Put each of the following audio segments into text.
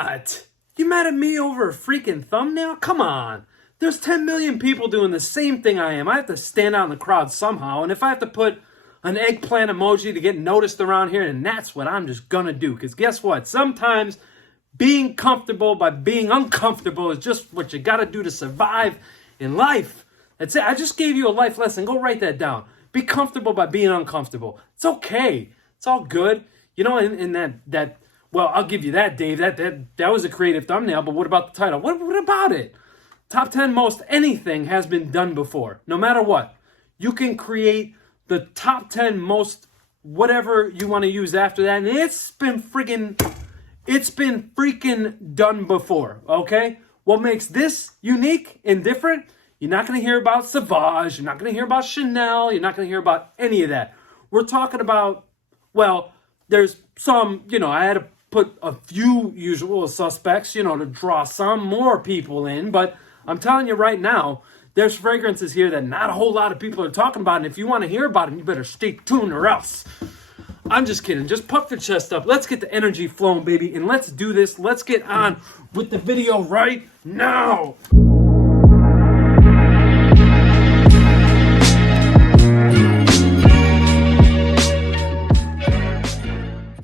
What? You mad at me over a freaking thumbnail? Come on. There's 10 million people doing the same thing I am. I have to stand out in the crowd somehow. And if I have to put an eggplant emoji to get noticed around here, then that's what I'm just gonna do. Because guess what? Sometimes being comfortable by being uncomfortable is just what you gotta do to survive in life. That's it. I just gave you a life lesson. Go write that down. Be comfortable by being uncomfortable. It's okay. It's all good. You know, in that well, I'll give you that, Dave. That was a creative thumbnail, but what about the title? What about it? Top 10 most anything has been done before. No matter what. You can create the top 10 most whatever you want to use after that, and it's been freaking done before, okay? What makes this unique and different? You're not going to hear about Sauvage. You're not going to hear about Chanel. You're not going to hear about any of that. We're talking about, well, there's some, I had to put a few usual suspects, to draw some more people in. But I'm telling you right now, there's fragrances here that not a whole lot of people are talking about. And if you want to hear about them, you better stay tuned or else. I'm just kidding. Just puff your chest up. Let's get the energy flowing, baby. And let's do this. Let's get on with the video right now.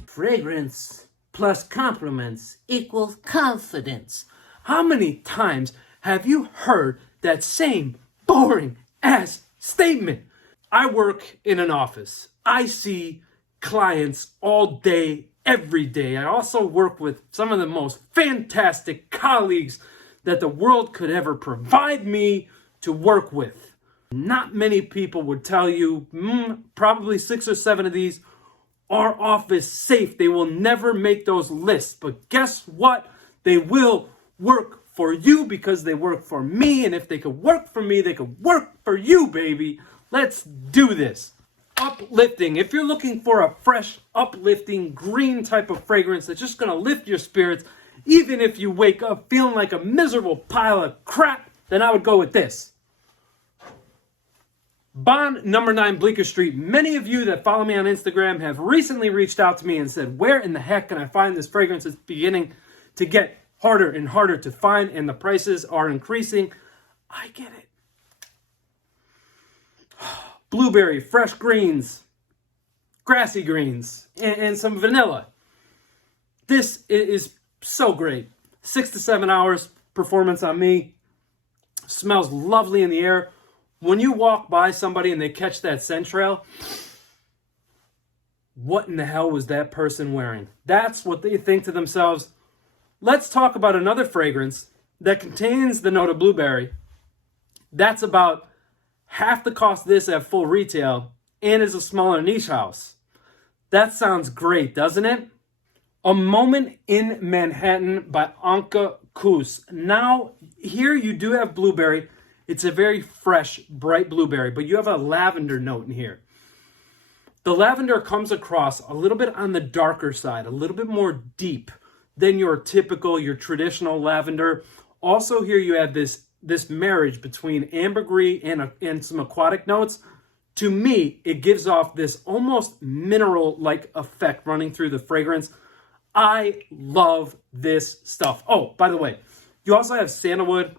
Fragrance plus compliments equals confidence. How many times have you heard that same boring ass statement? I work in an office. I see clients all day, every day. I also work with some of the most fantastic colleagues that the world could ever provide me to work with. Not many people would tell you, probably 6 or 7 of these are office safe. They will never make those lists. But guess what? They will work for you because they work for me. And if they could work for me, they could work for you, baby. Let's do this. Uplifting. If you're looking for a fresh, uplifting, green type of fragrance that's just going to lift your spirits, even if you wake up feeling like a miserable pile of crap, then I would go with this. Bond number 9 Bleeker Street. Many of you that follow me on Instagram have recently reached out to me and said, where in the heck can I find this fragrance? It's beginning to get harder and harder to find, and the prices are increasing. I get it. Blueberry, fresh greens, grassy greens, and some vanilla. This is so great. 6 to 7 hours performance on me. Smells lovely in the air. When you walk by somebody and they catch that scent trail, what in the hell was that person wearing? That's what they think to themselves. Let's talk about another fragrance that contains the note of blueberry. That's about half the cost of this at full retail and is a smaller niche house. That sounds great, doesn't it? A Moment in Manhattan by Anka Kus. Now, here you do have blueberry. It's a very fresh, bright blueberry, but you have a lavender note in here. The lavender comes across a little bit on the darker side, a little bit more deep than your typical, your traditional lavender. Also here you have this marriage between ambergris and some aquatic notes. To me, it gives off this almost mineral-like effect running through the fragrance. I love this stuff. Oh, by the way, you also have sandalwood,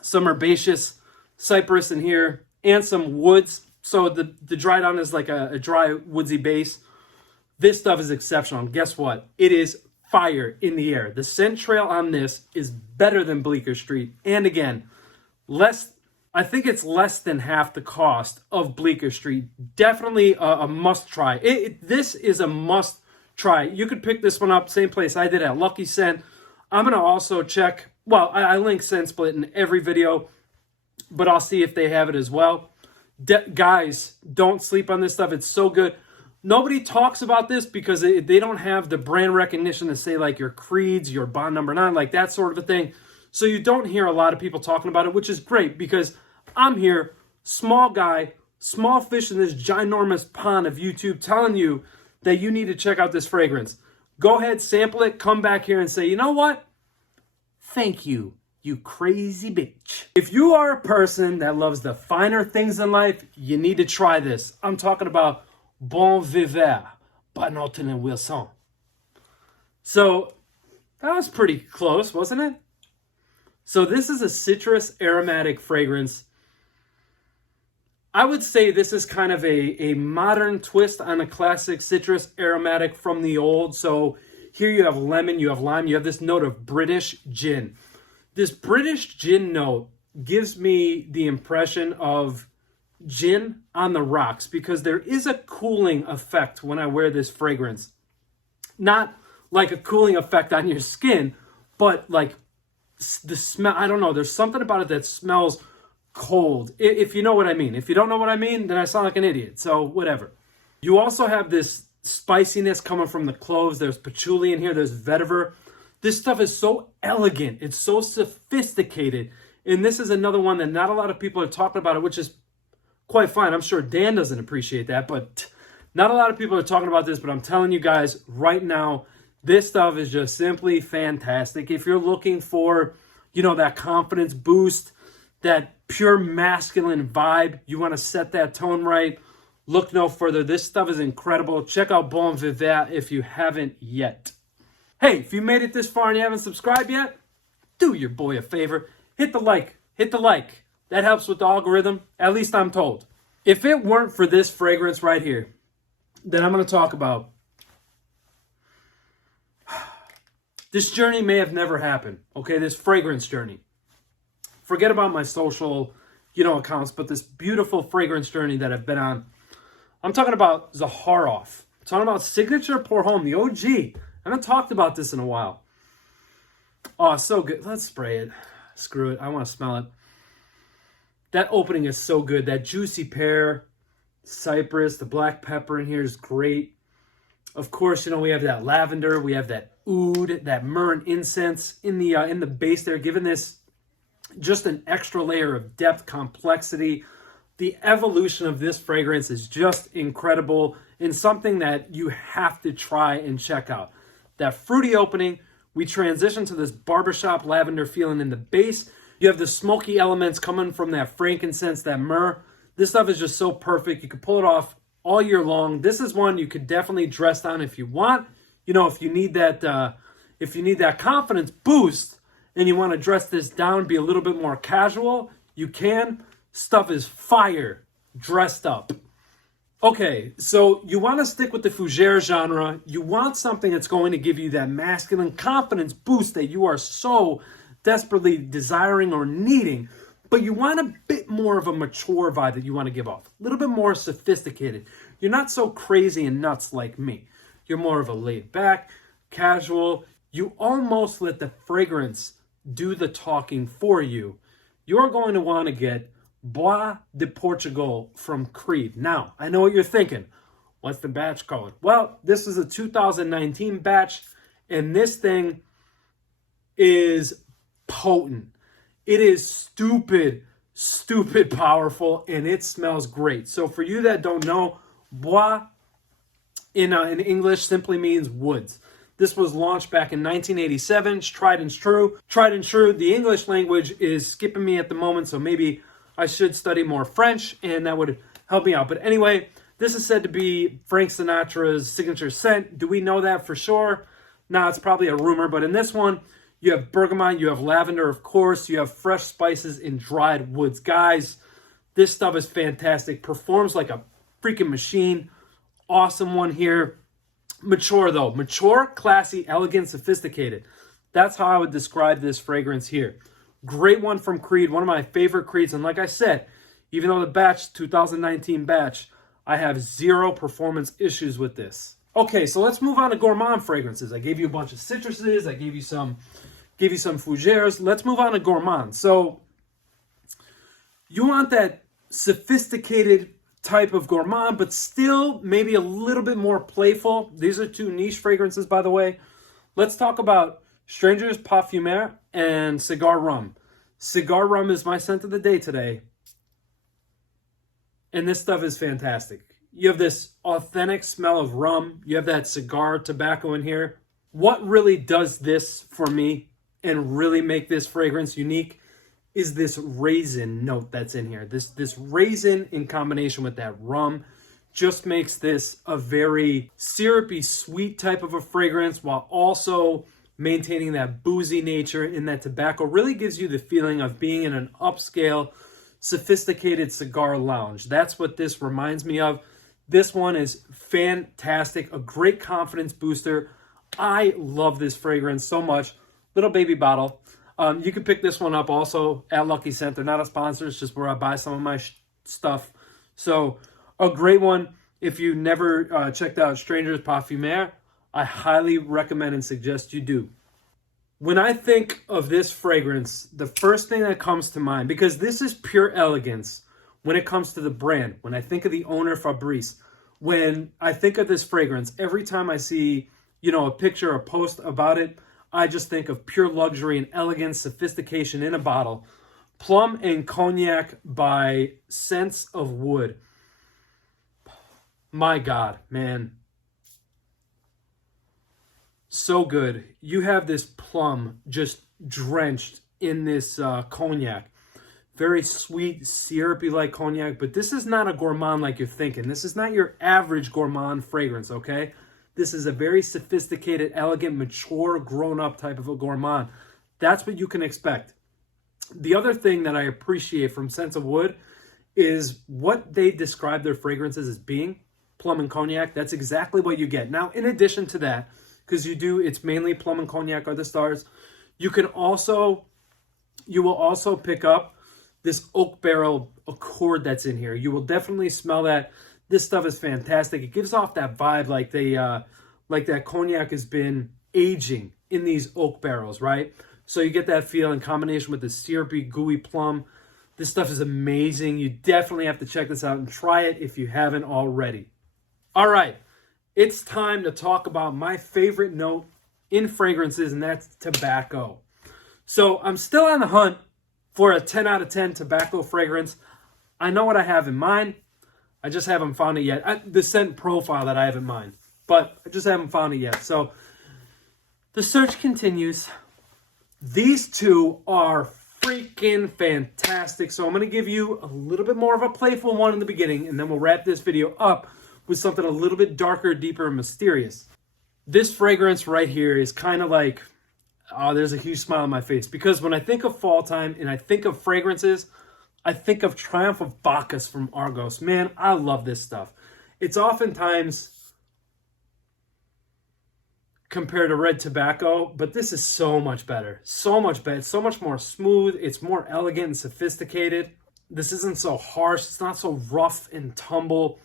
some herbaceous cypress in here, and some woods. So the dry down is like a dry woodsy base. This stuff is exceptional. And guess what? It is fire in the air. The scent trail on this is better than Bleeker Street. And again, I think it's less than half the cost of Bleeker Street. Definitely a must try. This is a must try. You could pick this one up, same place I did at Lucky Scent. I'm going to also check. Well, I link Scent Split in every video, but I'll see if they have it as well. Guys, don't sleep on this stuff. It's so good. Nobody talks about this because they don't have the brand recognition to say like your Creeds, your Bond number 9, like that sort of a thing. So you don't hear a lot of people talking about it, which is great because I'm here, small guy, small fish in this ginormous pond of YouTube telling you that you need to check out this fragrance. Go ahead, sample it, come back here and say, you know what? Thank you, you crazy bitch. If you are a person that loves the finer things in life, you need to try this. I'm talking about Viveur by Naughton and Wilson. So That was pretty close, wasn't it? So this is a citrus aromatic fragrance. I would say this is kind of a modern twist on a classic citrus aromatic from the old. So here you have lemon, you have lime, you have this note of British gin. This British gin note gives me the impression of gin on the rocks because there is a cooling effect when I wear this fragrance. Not like a cooling effect on your skin, but like the smell. I don't know. There's something about it that smells cold, if you know what I mean. If you don't know what I mean, then I sound like an idiot. So whatever. You also have this spiciness coming from the cloves. There's patchouli in here. There's vetiver. This stuff is so elegant. It's so sophisticated. And this is another one that not a lot of people are talking about it, which is quite fine. I'm sure Dan doesn't appreciate that, but not a lot of people are talking about this. But I'm telling you guys right now, this stuff is just simply fantastic. If you're looking for, that confidence boost, that pure masculine vibe, you want to set that tone right, look no further. This stuff is incredible. Check out Bois Viveur if you haven't yet. Hey, if you made it this far and you haven't subscribed yet, do your boy a favor. Hit the like. Hit the like. That helps with the algorithm, at least I'm told. If it weren't for this fragrance right here that I'm going to talk about, this journey may have never happened, okay? This fragrance journey. Forget about my social, accounts, but this beautiful fragrance journey that I've been on. I'm talking about Zahar Off. I'm talking about Signature Pour Homme, the OG. I haven't talked about this in a while. Oh, so good. Let's spray it. Screw it. I want to smell it. That opening is so good. That juicy pear, cypress, the black pepper in here is great. Of course, we have that lavender. We have that oud, that myrrh and incense in the base there, giving this just an extra layer of depth, complexity. The evolution of this fragrance is just incredible and something that you have to try and check out. That fruity opening, we transition to this barbershop lavender feeling in the base. You have the smoky elements coming from that frankincense, that myrrh. This stuff is just so perfect. You could pull it off all year long. This is one you could definitely dress down if you want. If you need that confidence boost and you want to dress this down, be a little bit more casual, you can. Stuff is fire dressed up. Okay, so you want to stick with the fougere genre. You want something that's going to give you that masculine confidence boost that you are so desperately desiring or needing, but you want a bit more of a mature vibe that you want to give off. A little bit more sophisticated. You're not so crazy and nuts like me. You're more of a laid back, casual. You almost let the fragrance do the talking for you. You're going to want to get Bois de Portugal from Creed. Now, I know what you're thinking. What's the batch called? Well, this is a 2019 batch, and this thing is potent. It is stupid powerful, and it smells great. So for you that don't know, Bois in English simply means woods. This was launched back in 1987. It's tried and true. Tried and true. The English language is skipping me at the moment, so maybe I should study more French, and that would help me out. But anyway, this is said to be Frank Sinatra's signature scent. Do we know that for sure? No, it's probably a rumor. But in this one, you have bergamot, you have lavender, of course. You have fresh spices and dried woods. Guys, this stuff is fantastic. Performs like a freaking machine. Awesome one here. Mature, though. Mature, classy, elegant, sophisticated. That's how I would describe this fragrance here. Great one from Creed, one of my favorite Creeds. And like I said, even though the batch, 2019 batch, I have zero performance issues with this. Okay, so let's move on to gourmand fragrances. I gave you a bunch of citruses. I gave you some fougères. Let's move on to gourmand. So you want that sophisticated type of gourmand, but still maybe a little bit more playful. These are two niche fragrances, by the way. Let's talk about Stangers Parfumerie and Cigar Rum. Cigar Rum is my scent of the day today. And this stuff is fantastic. You have this authentic smell of rum. You have that cigar tobacco in here. What really does this for me and really make this fragrance unique is this raisin note that's in here. This raisin in combination with that rum just makes this a very syrupy, sweet type of a fragrance while also maintaining that boozy nature in that tobacco. Really gives you the feeling of being in an upscale, sophisticated cigar lounge. That's what this reminds me of. This one is fantastic, a great confidence booster. I love this fragrance so much. Little baby bottle. You can pick this one up also at Lucky Scent. They're not a sponsor. It's just where I buy some of my stuff. So a great one. If you never checked out Stangers Parfumerie, I highly recommend and suggest you do. When I think of this fragrance, the first thing that comes to mind, because this is pure elegance when it comes to the brand, when I think of the owner, Fabrice, when I think of this fragrance, every time I see, a picture or post about it, I just think of pure luxury and elegance, sophistication in a bottle. Plum and Cognac by Scents of Wood. My God, man. So good. You have this plum just drenched in this cognac. Very sweet, syrupy like cognac, but this is not a gourmand like you're thinking. This is not your average gourmand fragrance, okay? This is a very sophisticated, elegant, mature, grown-up type of a gourmand. That's what you can expect. The other thing that I appreciate from Scents of Wood is what they describe their fragrances as being, plum and cognac. That's exactly what you get. Now, in addition to that, because it's mainly plum and cognac are the stars, you will also pick up this oak barrel accord that's in here. You will definitely smell that. This stuff is fantastic. It gives off that vibe like that cognac has been aging in these oak barrels, right? So you get that feel in combination with the syrupy, gooey plum. This stuff is amazing. You definitely have to check this out and try it if you haven't already. All right, it's time to talk about my favorite note in fragrances, and that's tobacco. So I'm still on the hunt for a 10 out of 10 tobacco fragrance. I know what I have in mind. I just haven't found it yet. The scent profile that I have in mind, but I just haven't found it yet. So the search continues. These two are freaking fantastic. So I'm going to give you a little bit more of a playful one in the beginning, and then we'll wrap this video up with something a little bit darker, deeper, and mysterious. This fragrance right here is kind of like, there's a huge smile on my face, because when I think of fall time and I think of fragrances, I think of Triumph of Bacchus from Argos. Man, I love this stuff. It's oftentimes compared to red tobacco, but this is so much better. So much better. It's so much more smooth. It's more elegant and sophisticated. This isn't so harsh. It's not so rough and tumble.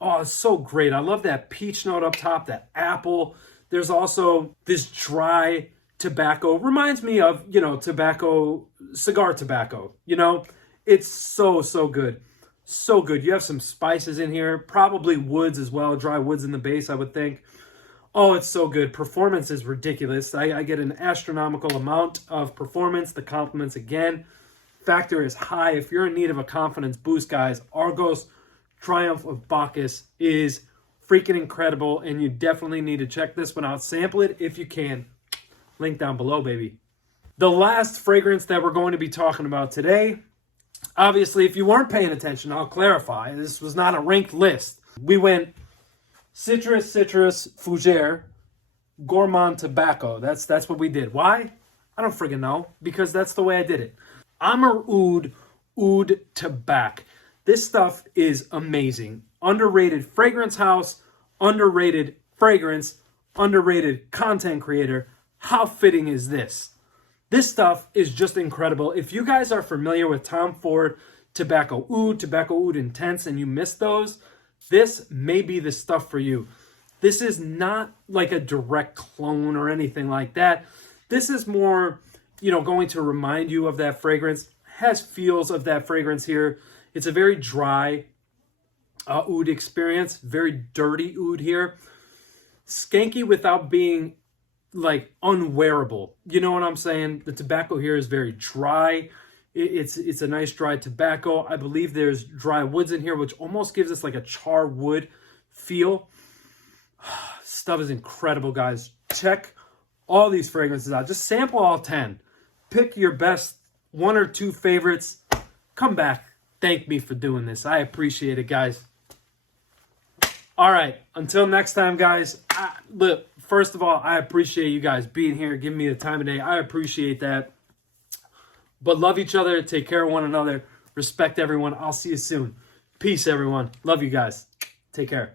Oh, it's so great. I love that peach note up top, that apple. There's also this dry tobacco. Reminds me of, tobacco, cigar tobacco, It's so, so good. So good. You have some spices in here, probably woods as well, dry woods in the base, I would think. Oh, it's so good. Performance is ridiculous. I get an astronomical amount of performance. The compliments, again, factor is high. If you're in need of a confidence boost, guys, Argos Triumph of Bacchus is freaking incredible, and you definitely need to check this one out. Sample it if you can. Link down below, baby. The last fragrance that we're going to be talking about today, obviously, if you weren't paying attention, I'll clarify. This was not a ranked list. We went citrus, fougere, gourmand, tobacco. That's what we did. Why? I don't friggin' know. Because that's the way I did it. Amouroud, Oud Tabac. This stuff is amazing. Underrated fragrance house, underrated fragrance, underrated content creator. How fitting is this? This stuff is just incredible. If you guys are familiar with Tom Ford Tobacco Oud Intense, and you missed those, this may be the stuff for you. This is not like a direct clone or anything like that. This is more, going to remind you of that fragrance. Has feels of that fragrance here. It's a very dry oud experience. Very dirty oud here. Skanky without being like unwearable. You know what I'm saying? The tobacco here is very dry. It's a nice dry tobacco. I believe there's dry woods in here, which almost gives us like a char wood feel. Stuff is incredible, guys. Check all these fragrances out. Just sample all 10. Pick your best 1 or 2 favorites. Come back. Thank me for doing this. I appreciate it, guys. All right. Until next time, guys. Look, first of all, I appreciate you guys being here, giving me the time of day. I appreciate that. But love each other, take care of one another, respect everyone. I'll see you soon. Peace, everyone. Love you guys. Take care.